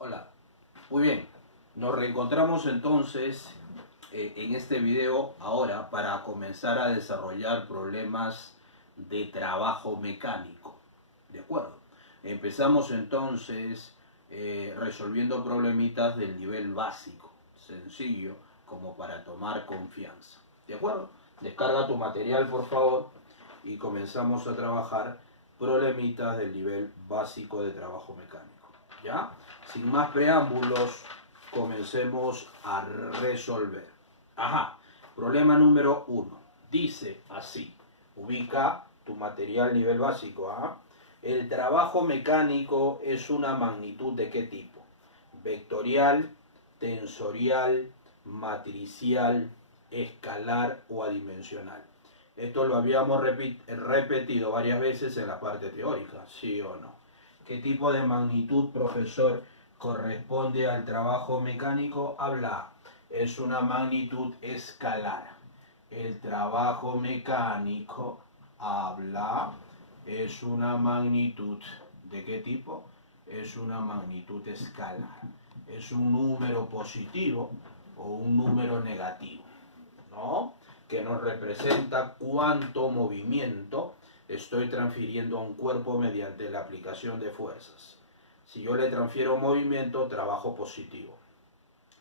Hola, muy bien, nos reencontramos entonces en este video ahora para comenzar a desarrollar problemas de trabajo mecánico, ¿de acuerdo? Empezamos entonces resolviendo problemitas del nivel básico, sencillo, como para tomar confianza, ¿de acuerdo? Descarga tu material por favor y comenzamos a trabajar problemitas del nivel básico de trabajo mecánico. ¿Ya? Sin más preámbulos, comencemos a resolver. Ajá, problema número 1. Dice así, ubica tu material nivel básico. ¿Ah? El trabajo mecánico es una magnitud ¿de qué tipo? Vectorial, tensorial, matricial, escalar o adimensional. Esto lo habíamos repetido varias veces en la parte teórica, ¿sí o no? ¿Qué tipo de magnitud, profesor, corresponde al trabajo mecánico? Habla, es una magnitud escalar. El trabajo mecánico, habla, es una magnitud. ¿De qué tipo? Es una magnitud escalar. Es un número positivo o un número negativo, ¿no? Que nos representa cuánto movimiento estoy transfiriendo a un cuerpo mediante la aplicación de fuerzas. Si yo le transfiero movimiento, trabajo positivo.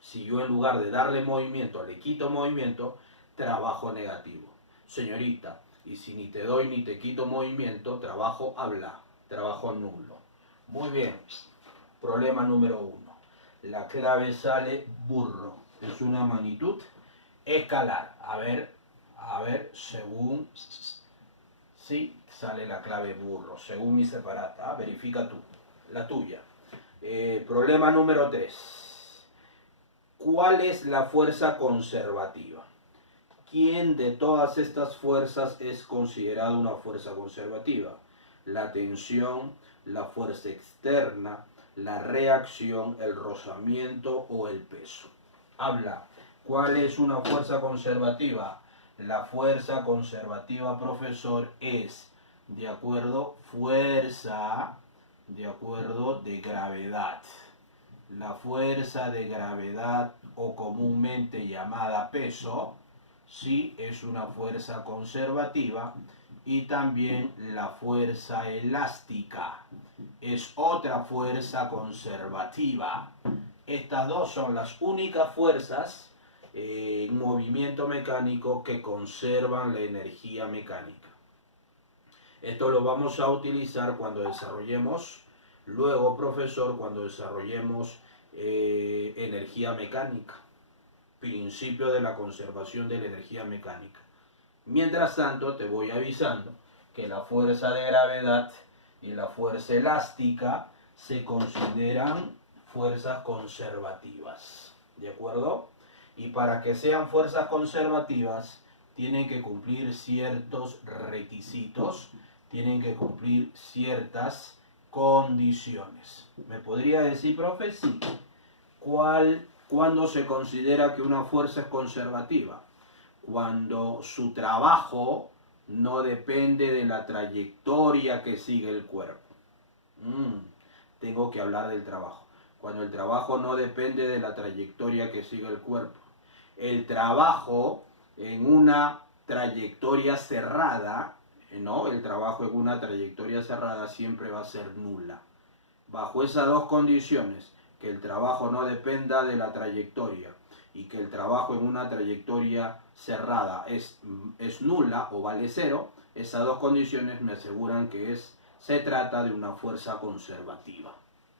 Si yo en lugar de darle movimiento, le quito movimiento, trabajo negativo. Señorita, y si ni te doy ni te quito movimiento, trabajo habla, trabajo nulo. Muy bien, problema número 1. La clave sale burro. Es una magnitud escalar. A ver, según... Sí, sale la clave burro, según mi separata. Verifica tú, la tuya. Problema número 3. ¿Cuál es la fuerza conservativa? ¿Quién de todas estas fuerzas es considerada una fuerza conservativa? La tensión, la fuerza externa, la reacción, el rozamiento o el peso. Habla. ¿Cuál es una fuerza conservativa? La fuerza conservativa, profesor, es, de acuerdo, fuerza, de acuerdo, de gravedad. La fuerza de gravedad, o comúnmente llamada peso, sí es una fuerza conservativa. Y también la fuerza elástica es otra fuerza conservativa. Estas dos son las únicas fuerzas en movimiento mecánico que conservan la energía mecánica. Esto lo vamos a utilizar cuando desarrollemos, luego profesor, cuando desarrollemos energía mecánica, principio de la conservación de la energía mecánica. Mientras tanto te voy avisando que la fuerza de gravedad y la fuerza elástica se consideran fuerzas conservativas, ¿de acuerdo? Y para que sean fuerzas conservativas tienen que cumplir ciertos requisitos, tienen que cumplir ciertas condiciones. ¿Me podría decir, profe? Sí. ¿Cuándo se considera que una fuerza es conservativa? Cuando su trabajo no depende de la trayectoria que sigue el cuerpo. Tengo que hablar del trabajo. Cuando el trabajo no depende de la trayectoria que sigue el cuerpo. El trabajo en una trayectoria cerrada, ¿no? El trabajo en una trayectoria cerrada siempre va a ser nula. Bajo esas dos condiciones, que el trabajo no dependa de la trayectoria y que el trabajo en una trayectoria cerrada es nula o vale cero, esas dos condiciones me aseguran que se trata de una fuerza conservativa.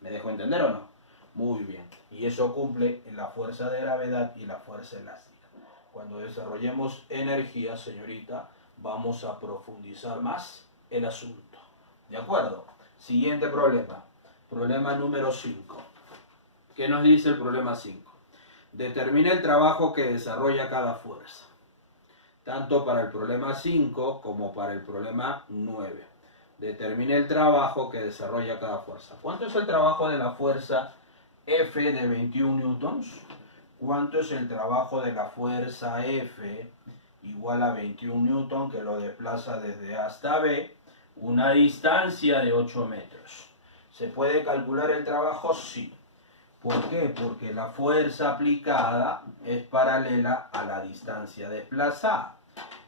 ¿Me dejo entender o no? Muy bien. Y eso cumple en la fuerza de gravedad y la fuerza elástica. Cuando desarrollemos energía, señorita, vamos a profundizar más el asunto. ¿De acuerdo? Siguiente problema. Problema número 5. ¿Qué nos dice el problema 5? Determina el trabajo que desarrolla cada fuerza, tanto para el problema 5 como para el problema 9. Determina el trabajo que desarrolla cada fuerza. ¿Cuánto es el trabajo de la fuerza F de 21 newtons? ¿Cuánto es el trabajo de la fuerza F igual a 21 newtons que lo desplaza desde A hasta B, una distancia de 8 metros? ¿Se puede calcular el trabajo? Sí. ¿Por qué? Porque la fuerza aplicada es paralela a la distancia desplazada.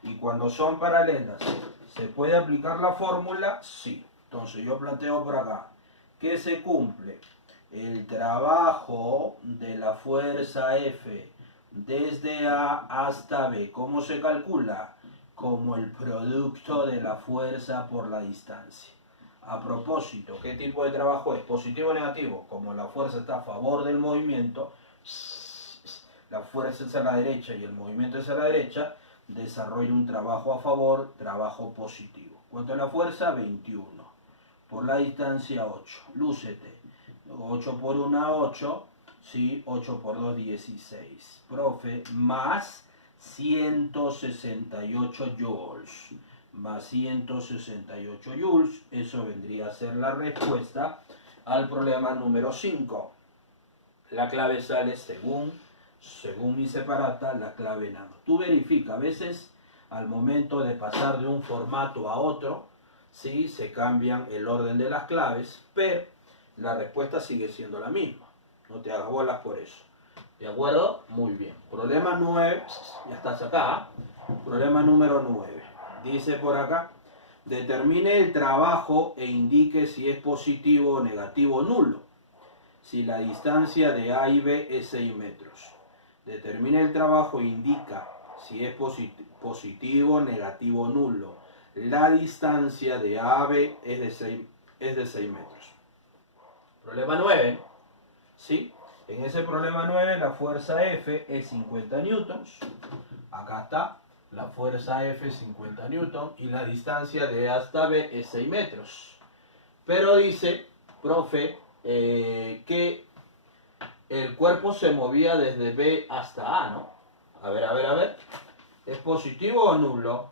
Y cuando son paralelas, ¿se puede aplicar la fórmula? Sí. Entonces yo planteo por acá, ¿qué se cumple? El trabajo de la fuerza F desde A hasta B, ¿cómo se calcula? Como el producto de la fuerza por la distancia. A propósito, ¿qué tipo de trabajo es? ¿Positivo o negativo? Como la fuerza está a favor del movimiento, la fuerza es a la derecha y el movimiento es a la derecha, desarrolla un trabajo a favor, trabajo positivo. ¿Cuánto es la fuerza? 21. Por la distancia 8. Lúcete. 8 por 1, 8. ¿Sí? 8 por 2, 16. Profe, más 168 joules. Más 168 joules. Eso vendría a ser la respuesta al problema número 5. La clave sale según mi separata, la clave nano. Tú verifica, a veces al momento de pasar de un formato a otro, ¿sí? Se cambian el orden de las claves, pero la respuesta sigue siendo la misma. No te hagas bolas por eso. ¿De acuerdo? Muy bien. Problema 9, ya estás acá. Problema número 9. Dice por acá, determine el trabajo e indique si es positivo o negativo nulo. Si la distancia de A y B es 6 metros. Determina el trabajo e indica si es positivo, negativo, nulo. La distancia de A a B es de 6 metros. Problema 9. ¿Sí? En ese problema 9 la fuerza F es 50 newtons. Acá está. La fuerza F es 50 newtons y la distancia de A hasta B es 6 metros. Pero dice, profe, que el cuerpo se movía desde B hasta A, ¿no? A ver. ¿Es positivo o nulo?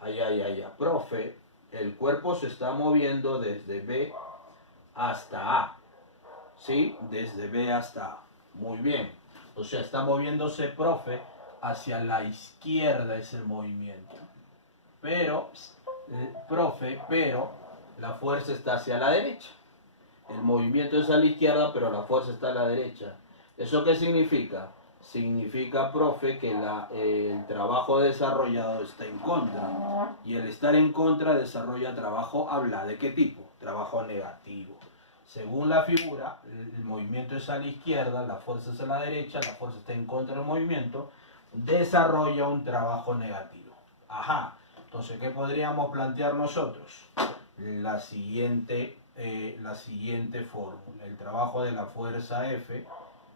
Ay. Profe, el cuerpo se está moviendo desde B hasta A. ¿Sí? Desde B hasta A. Muy bien. O sea, está moviéndose, profe, hacia la izquierda es el movimiento. Pero, pero la fuerza está hacia la derecha. El movimiento es a la izquierda, pero la fuerza está a la derecha. ¿Eso qué significa? Significa, profe, que el trabajo desarrollado está en contra. Y el estar en contra desarrolla trabajo, habla de qué tipo? Trabajo negativo. Según la figura, el movimiento es a la izquierda, la fuerza es a la derecha, la fuerza está en contra del movimiento, desarrolla un trabajo negativo. Ajá. Entonces, ¿qué podríamos plantear nosotros? La siguiente fórmula. El trabajo de la fuerza F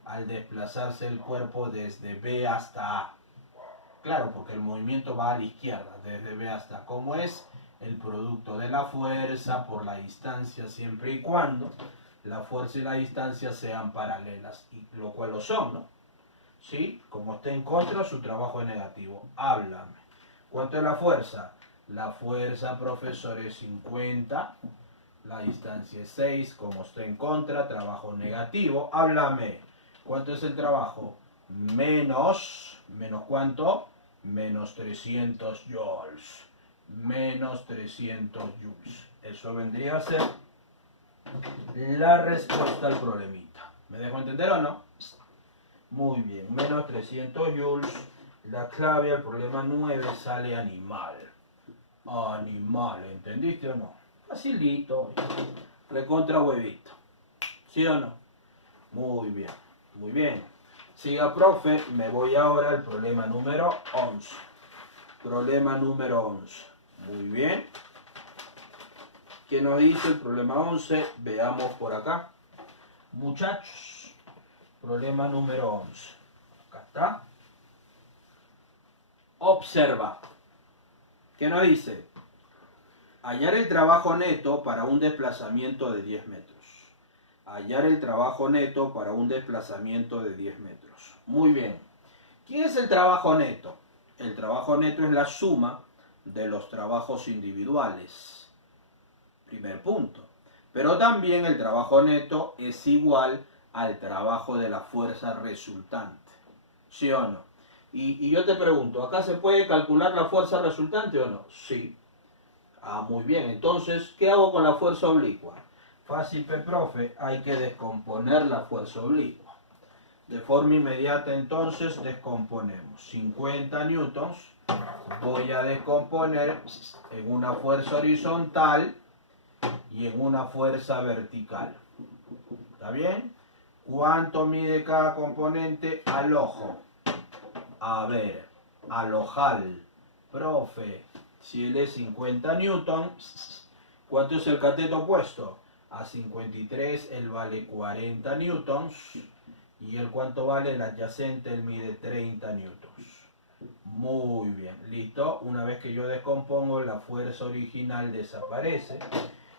al desplazarse el cuerpo desde B hasta A. Claro, porque el movimiento va a la izquierda, desde B hasta A. ¿Cómo es? El producto de la fuerza por la distancia, siempre y cuando la fuerza y la distancia sean paralelas, y lo cual lo son, ¿no? ¿Sí? Como está en contra, su trabajo es negativo. Háblame. ¿Cuánto es la fuerza? La fuerza, profesor, es 50. La distancia es 6. Como está en contra, trabajo negativo. Háblame. ¿Cuánto es el trabajo? ¿Menos cuánto? Menos 300 joules. Menos 300 joules. Eso vendría a ser la respuesta al problemita. ¿Me dejo entender o no? Muy bien. Menos 300 joules. La clave al problema 9 sale animal. Animal, ¿entendiste o no? Facilito. Recontra huevito. ¿Sí o no? Muy bien. Muy bien. Siga, profe. Me voy ahora al problema número 11. Problema número 11. Muy bien. ¿Qué nos dice el problema 11? Veamos por acá. Muchachos. Problema número 11. Acá está. Observa. ¿Qué nos dice? Hallar el trabajo neto para un desplazamiento de 10 metros. Hallar el trabajo neto para un desplazamiento de 10 metros. Muy bien. ¿Qué es el trabajo neto? El trabajo neto es la suma de los trabajos individuales. Primer punto. Pero también el trabajo neto es igual al trabajo de la fuerza resultante. ¿Sí o no? Y yo te pregunto, ¿acá se puede calcular la fuerza resultante o no? Sí. Ah, muy bien. Entonces, ¿qué hago con la fuerza oblicua? Fácil, profe, hay que descomponer la fuerza oblicua. De forma inmediata entonces descomponemos 50 newtons, voy a descomponer en una fuerza horizontal y en una fuerza vertical. ¿Está bien? ¿Cuánto mide cada componente al ojo? A ver, al ojal. Profe, si él es 50 newtons, ¿cuánto es el cateto opuesto? A 53 él vale 40 newtons. ¿Y el cuánto vale? El adyacente, él mide 30 newtons. Muy bien, listo. Una vez que yo descompongo, la fuerza original desaparece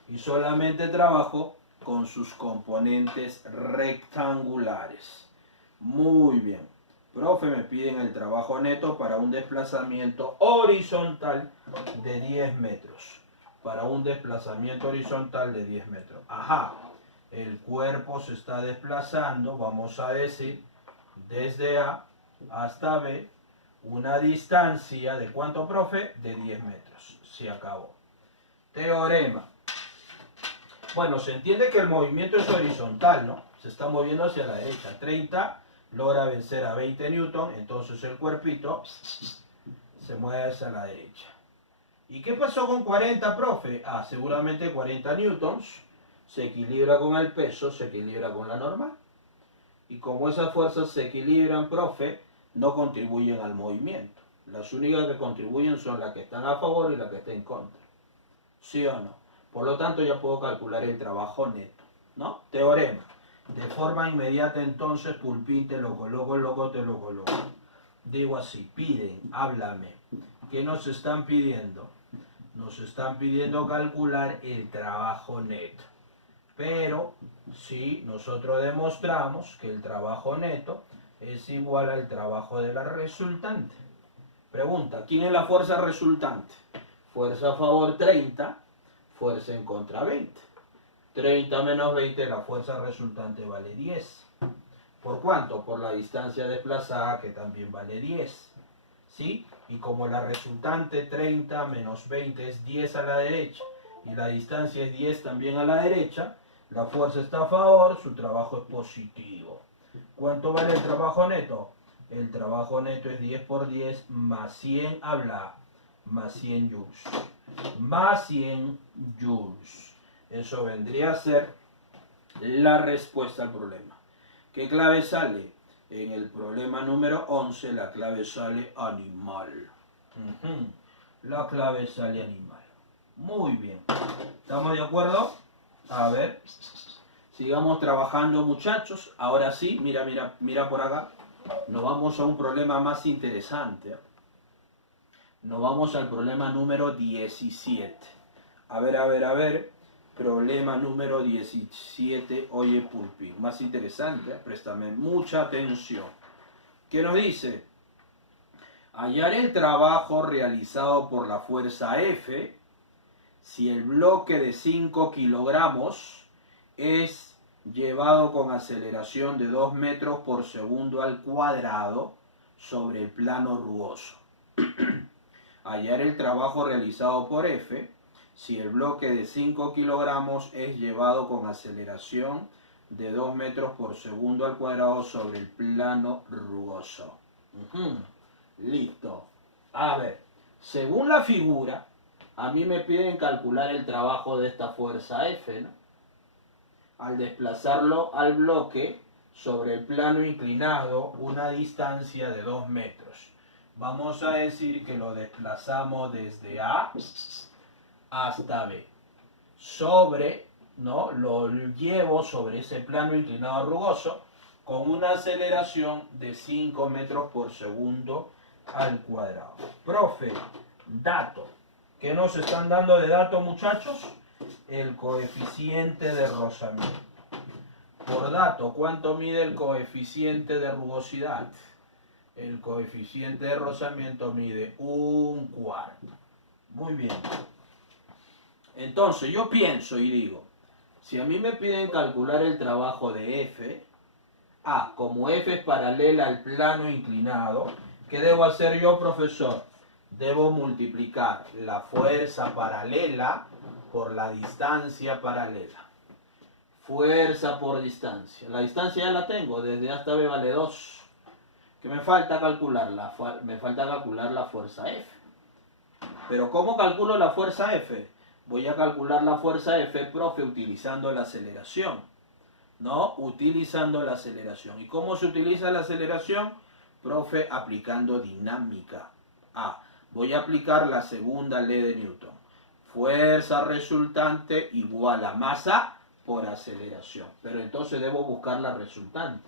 y solamente trabajo con sus componentes rectangulares. Muy bien. Profe, me piden el trabajo neto para un desplazamiento horizontal de 10 metros. Para un desplazamiento horizontal de 10 metros. Ajá. El cuerpo se está desplazando, vamos a decir, desde A hasta B, una distancia de ¿cuánto, profe? De 10 metros. Se acabó. Teorema. Bueno, se entiende que el movimiento es horizontal, ¿no? Se está moviendo hacia la derecha. 30 logra vencer a 20 newton, entonces el cuerpito se mueve hacia la derecha. ¿Y qué pasó con 40, profe? Ah, seguramente 40 newtons. Se equilibra con el peso, se equilibra con la normal. Y como esas fuerzas se equilibran, profe, no contribuyen al movimiento. Las únicas que contribuyen son las que están a favor y las que están en contra. ¿Sí o no? Por lo tanto, ya puedo calcular el trabajo neto, ¿no? Teorema. De forma inmediata, entonces, Pulpín, te lo coloco, loco, te lo coloco. Digo así, piden, háblame. ¿Qué nos están pidiendo? Nos están pidiendo calcular el trabajo neto. Pero si nosotros demostramos que el trabajo neto es igual al trabajo de la resultante. Pregunta, ¿quién es la fuerza resultante? Fuerza a favor 30, fuerza en contra 20. 30 menos 20, la fuerza resultante vale 10. ¿Por cuánto? Por la distancia desplazada, que también vale 10. ¿Sí? Y como la resultante 30 menos 20 es 10 a la derecha y la distancia es 10 también a la derecha, la fuerza está a favor, su trabajo es positivo. ¿Cuánto vale el trabajo neto? El trabajo neto es 10 por 10 más 100, habla, más 100 joules. Más 100 joules. Eso vendría a ser la respuesta al problema. ¿Qué clave sale? En el problema número 11 la clave sale animal. La clave sale animal. Muy bien. ¿Estamos de acuerdo? A ver. Sigamos trabajando, muchachos. Ahora sí, mira por acá. Nos vamos a un problema más interesante. Nos vamos al problema número 17. A ver. Problema número 17. Oye, Pulpín. Más interesante. Préstame mucha atención. ¿Qué nos dice? Hallar el trabajo realizado por la fuerza F si el bloque de 5 kilogramos es llevado con aceleración de 2 metros por segundo al cuadrado sobre el plano rugoso. Hallar el trabajo realizado por F si el bloque de 5 kilogramos es llevado con aceleración de 2 metros por segundo al cuadrado sobre el plano rugoso. Listo. A ver, según la figura, a mí me piden calcular el trabajo de esta fuerza F, ¿no? Al desplazarlo al bloque sobre el plano inclinado, una distancia de 2 metros. Vamos a decir que lo desplazamos desde A hasta B. Sobre, ¿no? Lo llevo sobre ese plano inclinado rugoso con una aceleración de 5 metros por segundo al cuadrado. Profe, dato. ¿Qué nos están dando de dato, muchachos? El coeficiente de rozamiento. Por dato, ¿cuánto mide el coeficiente de rugosidad? El coeficiente de rozamiento mide 1/4. Muy bien. Entonces, yo pienso y digo, si a mí me piden calcular el trabajo de F, como F es paralela al plano inclinado, ¿qué debo hacer yo, profesor? Debo multiplicar la fuerza paralela por la distancia paralela. fuerza por distancia. La distancia ya la tengo, desde A hasta B vale 2. ¿Qué me falta calcular? Me falta calcular la fuerza F. Pero ¿cómo calculo la fuerza F? Voy a calcular la fuerza F, profe, utilizando la aceleración. ¿No? Utilizando la aceleración. ¿Y cómo se utiliza la aceleración? Profe, aplicando dinámica. Voy a aplicar la segunda ley de Newton. Fuerza resultante igual a masa por aceleración. Pero entonces debo buscar la resultante.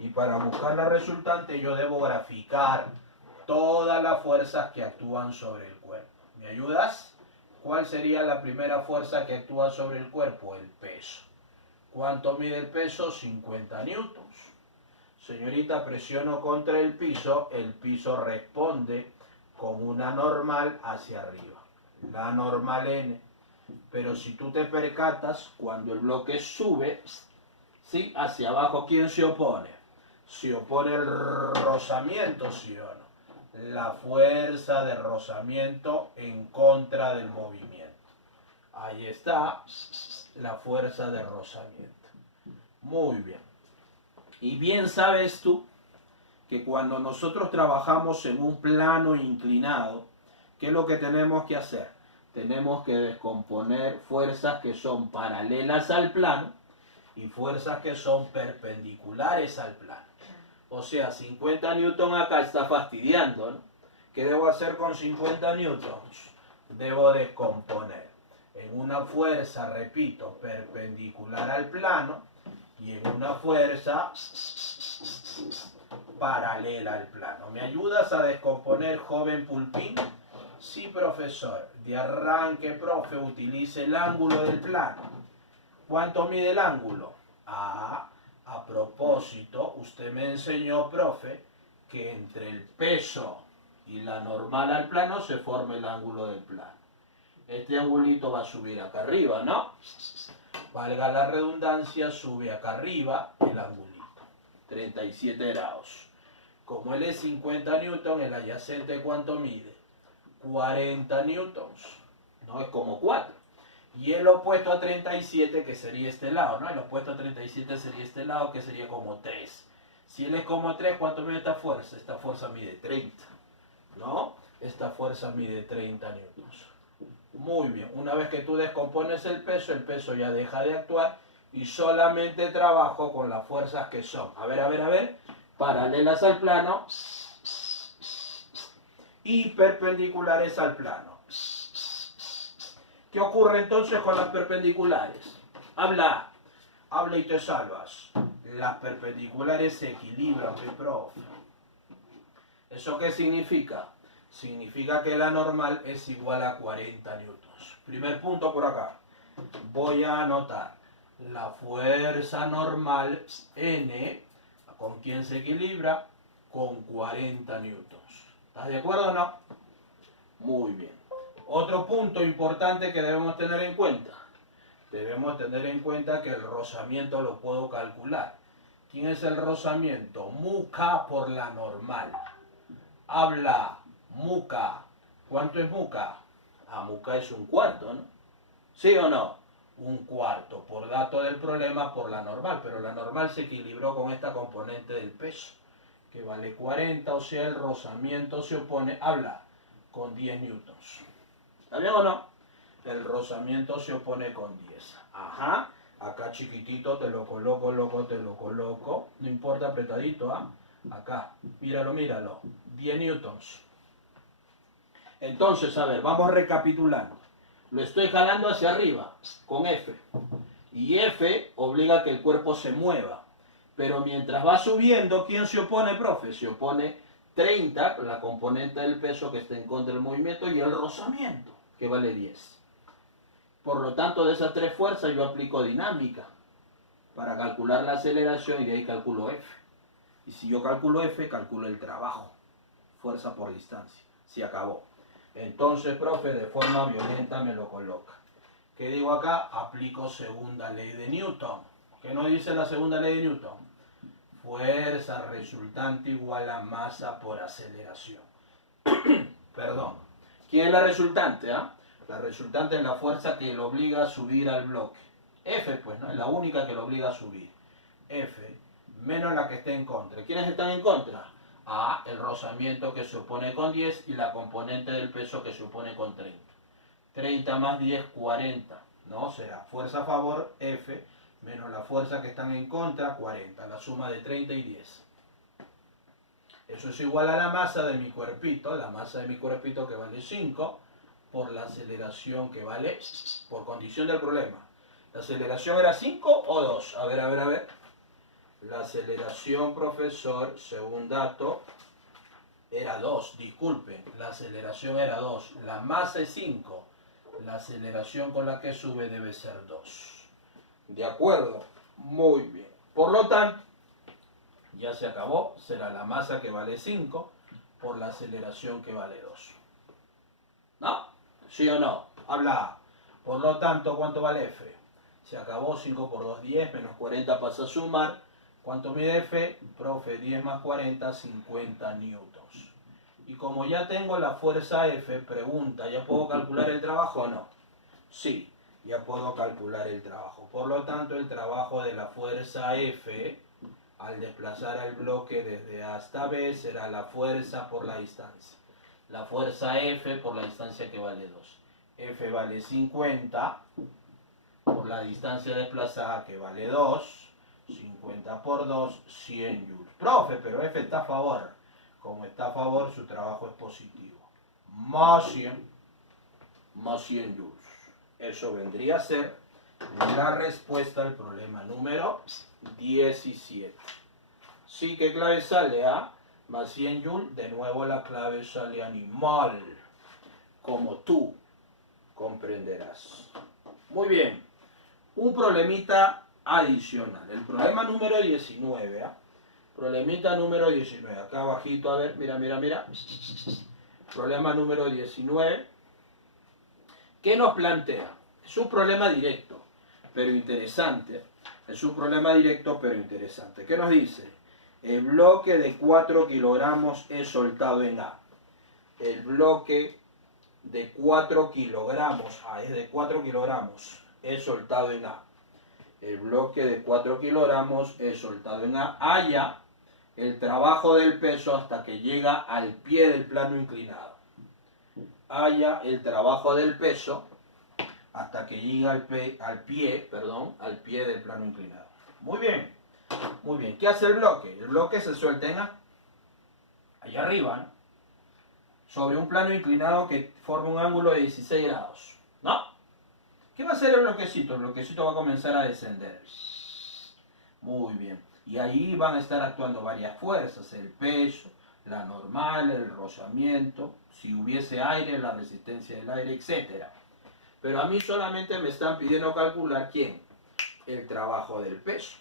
Y para buscar la resultante yo debo graficar todas las fuerzas que actúan sobre el cuerpo. ¿Me ayudas? ¿Cuál sería la primera fuerza que actúa sobre el cuerpo? El peso. ¿Cuánto mide el peso? 50 newtons. Señorita, presiono contra el piso responde con una normal hacia arriba. La normal N. Pero si tú te percatas, cuando el bloque sube, ¿sí? Hacia abajo, ¿quién se opone? Se opone el rozamiento, ¿sí o no? La fuerza de rozamiento en contra del movimiento. Ahí está la fuerza de rozamiento. Muy bien. Y bien sabes tú que cuando nosotros trabajamos en un plano inclinado, ¿qué es lo que tenemos que hacer? Tenemos que descomponer fuerzas que son paralelas al plano y fuerzas que son perpendiculares al plano. O sea, 50 newton acá está fastidiando, ¿no? ¿Qué debo hacer con 50 newtons? Debo descomponer en una fuerza, repito, perpendicular al plano y en una fuerza paralela al plano. ¿Me ayudas a descomponer, joven Pulpín? Sí, profesor. De arranque, profe, utilice el ángulo del plano. ¿Cuánto mide el ángulo? A propósito, usted me enseñó, profe, que entre el peso y la normal al plano se forma el ángulo del plano. Este angulito va a subir acá arriba, ¿no? Valga la redundancia, sube acá arriba el angulito. 37 grados. Como él es 50 newton, el adyacente ¿cuánto mide? 40 newtons. No es como 4. Y el opuesto a 37, que sería este lado, ¿no? El opuesto a 37 sería este lado, que sería como 3. Si él es como 3, ¿cuánto mide esta fuerza? Esta fuerza mide 30, ¿no? Esta fuerza mide 30 newtons. Muy bien. Una vez que tú descompones el peso ya deja de actuar y solamente trabajo con las fuerzas que son, a ver, paralelas al plano y perpendiculares al plano. ¿Qué ocurre entonces con las perpendiculares? Habla y te salvas. Las perpendiculares se equilibran, mi profe. ¿Eso qué significa? Significa que la normal es igual a 40 newtons. Primer punto por acá. Voy a anotar la fuerza normal N, ¿con quién se equilibra? Con 40 newtons. ¿Estás de acuerdo o no? Muy bien. Otro punto importante que debemos tener en cuenta. Debemos tener en cuenta que el rozamiento lo puedo calcular. ¿Quién es el rozamiento? Mu K por la normal. Habla, mu K. ¿Cuánto es mu K? Mu K es un cuarto, ¿no? ¿Sí o no? Un cuarto. Por dato del problema, por la normal. Pero la normal se equilibró con esta componente del peso, que vale 40, o sea, el rozamiento se opone, habla, con 10 newtons. ¿Está bien o no? El rozamiento se opone con 10. Ajá. Acá chiquitito te lo coloco, no importa apretadito, ¿ah? Acá, míralo. 10 newtons. Entonces, a ver, vamos recapitulando. Lo estoy jalando hacia arriba, con F. Y F obliga a que el cuerpo se mueva. Pero mientras va subiendo, ¿quién se opone, profe? Se opone 30, la componente del peso que está en contra del movimiento, y el rozamiento, que vale 10. Por lo tanto, de esas tres fuerzas yo aplico dinámica para calcular la aceleración y de ahí calculo F. Y si yo calculo F, calculo el trabajo. Fuerza por distancia. Se acabó. Entonces, profe, de forma violenta me lo coloca. ¿Qué digo acá? Aplico segunda ley de Newton. ¿Qué nos dice la segunda ley de Newton? Fuerza resultante igual a masa por aceleración. Perdón. ¿Quién es la resultante? La resultante es la fuerza que lo obliga a subir al bloque. F, pues, ¿no? Es la única que lo obliga a subir. F menos la que esté en contra. ¿Quiénes están en contra? A, el rozamiento que se opone con 10 y la componente del peso que se opone con 30. 30 más 10, 40. ¿No? Será fuerza a favor, F, menos la fuerza que están en contra, 40. La suma de 30 y 10. Eso es igual a la masa de mi cuerpito. La masa de mi cuerpito que vale 5 por la aceleración que vale, por condición del problema. ¿La aceleración era 5 o 2? A ver. La aceleración, profesor, según dato, era 2. Disculpen, la aceleración era 2. La masa es 5. La aceleración con la que sube debe ser 2. ¿De acuerdo? Muy bien. Por lo tanto, ya se acabó. Será la masa que vale 5 por la aceleración que vale 2. ¿No? ¿Sí o no? Habla. Por lo tanto, ¿cuánto vale F? Se acabó. 5 por 2, 10. Menos 40 pasa a sumar. ¿Cuánto mide F? Profe, 10 más 40, 50 newtons. Y como ya tengo la fuerza F, pregunta, ¿ya puedo calcular el trabajo o no? Sí, ya puedo calcular el trabajo. Por lo tanto, el trabajo de la fuerza F, al desplazar al bloque desde A hasta B, será la fuerza por la distancia. La fuerza F por la distancia que vale 2. F vale 50 por la distancia desplazada que vale 2. 50 por 2, 100 joules. Profe, pero F está a favor. Como está a favor, su trabajo es positivo. Más 100 joules. Eso vendría a ser la respuesta al problema número 17. Sí, ¿qué clave sale? Más 100 joules. De nuevo la clave sale animal. Como tú comprenderás. Muy bien. Un problemita adicional. El problema número 19. Problemita número 19. Acá abajito, a ver, mira. Problema número 19. ¿Qué nos plantea? Es un problema directo, pero interesante. Es un problema directo, pero interesante. ¿Qué nos dice? El bloque de 4 kilogramos es soltado en A. El bloque de 4 kilogramos, es de 4 kilogramos, es soltado en A. El bloque de 4 kilogramos es soltado en A. Haya el trabajo del peso hasta que llega al pie del plano inclinado. Haya el trabajo del peso hasta que llega al pie del plano inclinado. Muy bien. ¿Qué hace el bloque? El bloque se suelta en A. Allá arriba, ¿no? Sobre un plano inclinado que forma un ángulo de 16 grados. ¿No? ¿Qué va a hacer el bloquecito? El bloquecito va a comenzar a descender. Muy bien. Y ahí van a estar actuando varias fuerzas. El peso, la normal, el rozamiento, si hubiese aire, la resistencia del aire, etc. Pero a mí solamente me están pidiendo calcular ¿quién? El trabajo del peso.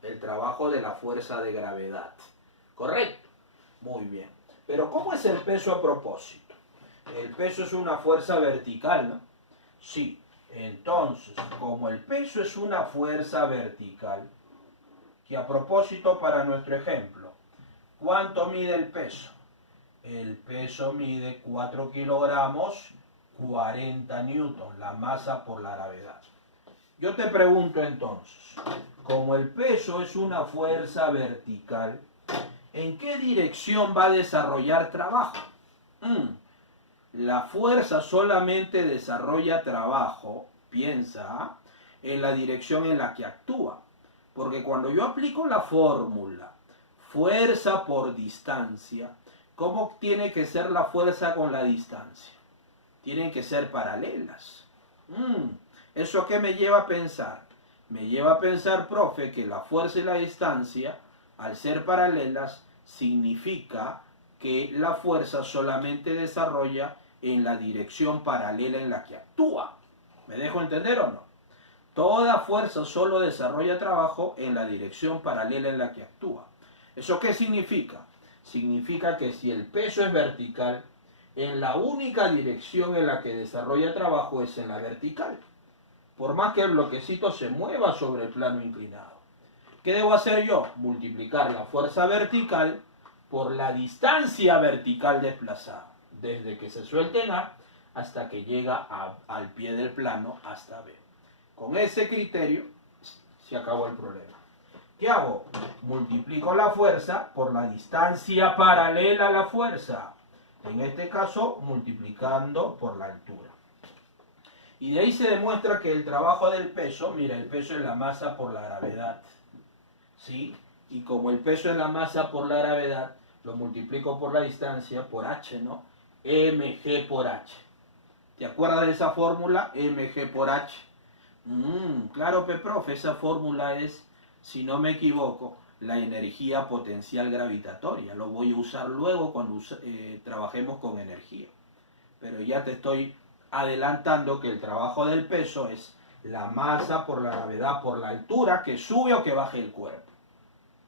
El trabajo de la fuerza de gravedad. ¿Correcto? Muy bien. Pero ¿cómo es el peso a propósito? El peso es una fuerza vertical, ¿no? Sí. Entonces, como el peso es una fuerza vertical, que a propósito para nuestro ejemplo, ¿cuánto mide el peso? El peso mide 4 kilogramos, 40 newtons, la masa por la gravedad. Yo te pregunto entonces, como el peso es una fuerza vertical, ¿en qué dirección va a desarrollar trabajo? La fuerza solamente desarrolla trabajo, piensa, en la dirección en la que actúa. Porque cuando yo aplico la fórmula fuerza por distancia, ¿cómo tiene que ser la fuerza con la distancia? Tienen que ser paralelas. ¿Eso qué me lleva a pensar? Me lleva a pensar, profe, que la fuerza y la distancia, al ser paralelas, significa que la fuerza solamente desarrolla en la dirección paralela en la que actúa. ¿Me dejo entender o no? Toda fuerza solo desarrolla trabajo en la dirección paralela en la que actúa. ¿Eso qué significa? Significa que si el peso es vertical, en la única dirección en la que desarrolla trabajo es en la vertical. Por más que el bloquecito se mueva sobre el plano inclinado. ¿Qué debo hacer yo? Multiplicar la fuerza vertical por la distancia vertical desplazada, desde que se suelta en A hasta que llega al pie del plano hasta B. Con ese criterio se acabó el problema. ¿Qué hago? Multiplico la fuerza por la distancia paralela a la fuerza. En este caso, multiplicando por la altura. Y de ahí se demuestra que el trabajo del peso, mira, el peso es la masa por la gravedad. ¿Sí? Y como el peso es la masa por la gravedad, lo multiplico por la distancia, por h, ¿no? mg por h. ¿Te acuerdas de esa fórmula? mg por h. Claro, profe, esa fórmula es, si no me equivoco, la energía potencial gravitatoria. Lo voy a usar luego cuando trabajemos con energía. Pero ya te estoy adelantando que el trabajo del peso es la masa por la gravedad por la altura que sube o que baje el cuerpo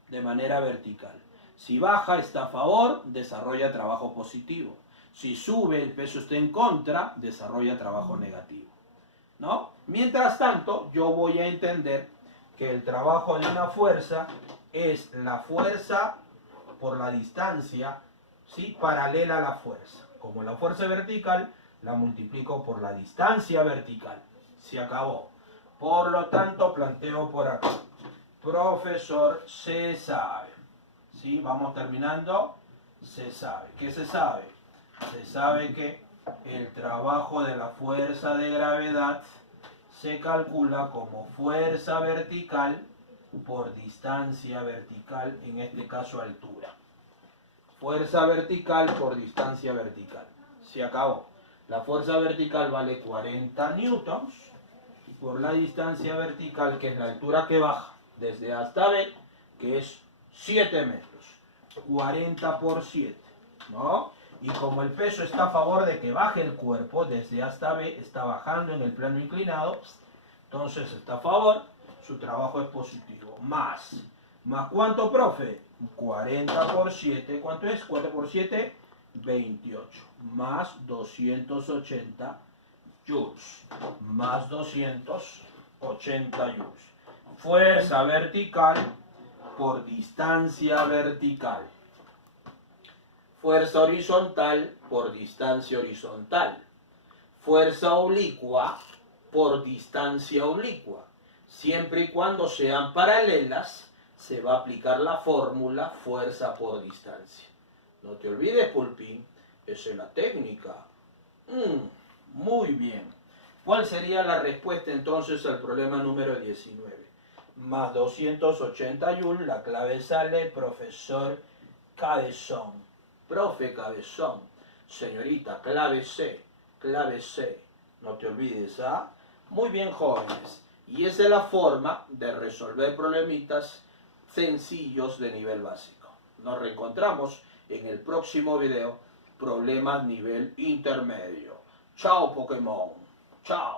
de manera vertical. Si baja está a favor, desarrolla trabajo positivo. Si sube, el peso está en contra, desarrolla trabajo negativo, ¿no? Mientras tanto, yo voy a entender que el trabajo de una fuerza es la fuerza por la distancia, ¿sí?, paralela a la fuerza. Como la fuerza es vertical, la multiplico por la distancia vertical. Se acabó. Por lo tanto, planteo por acá. Profesor, se sabe. ¿Sí? Vamos terminando. Se sabe. ¿Qué se sabe? Se sabe que el trabajo de la fuerza de gravedad se calcula como fuerza vertical por distancia vertical, en este caso altura. Fuerza vertical por distancia vertical. Se acabó. La fuerza vertical vale 40 newtons por la distancia vertical, que es la altura que baja desde A hasta B, que es 7 metros. 40 por 7, ¿no? Y como el peso está a favor de que baje el cuerpo, desde A hasta B está bajando en el plano inclinado, entonces está a favor, su trabajo es positivo. Más ¿cuánto, profe? 40 por 7, ¿cuánto es? 4 por 7, 28. Más 280 joules. Más 280 joules. Fuerza vertical por distancia vertical. Fuerza horizontal por distancia horizontal. Fuerza oblicua por distancia oblicua. Siempre y cuando sean paralelas, se va a aplicar la fórmula fuerza por distancia. No te olvides, Pulpín, esa es la técnica. Muy bien. ¿Cuál sería la respuesta entonces al problema número 19? Más 280 joules, la clave sale, profesor Cabezón. Profe Cabezón, señorita, clave C, clave C. No te olvides, ¿ah? Muy bien, jóvenes. Y esa es la forma de resolver problemitas sencillos de nivel básico. Nos reencontramos en el próximo video, problemas nivel intermedio. Chao, Pokémon. Chao.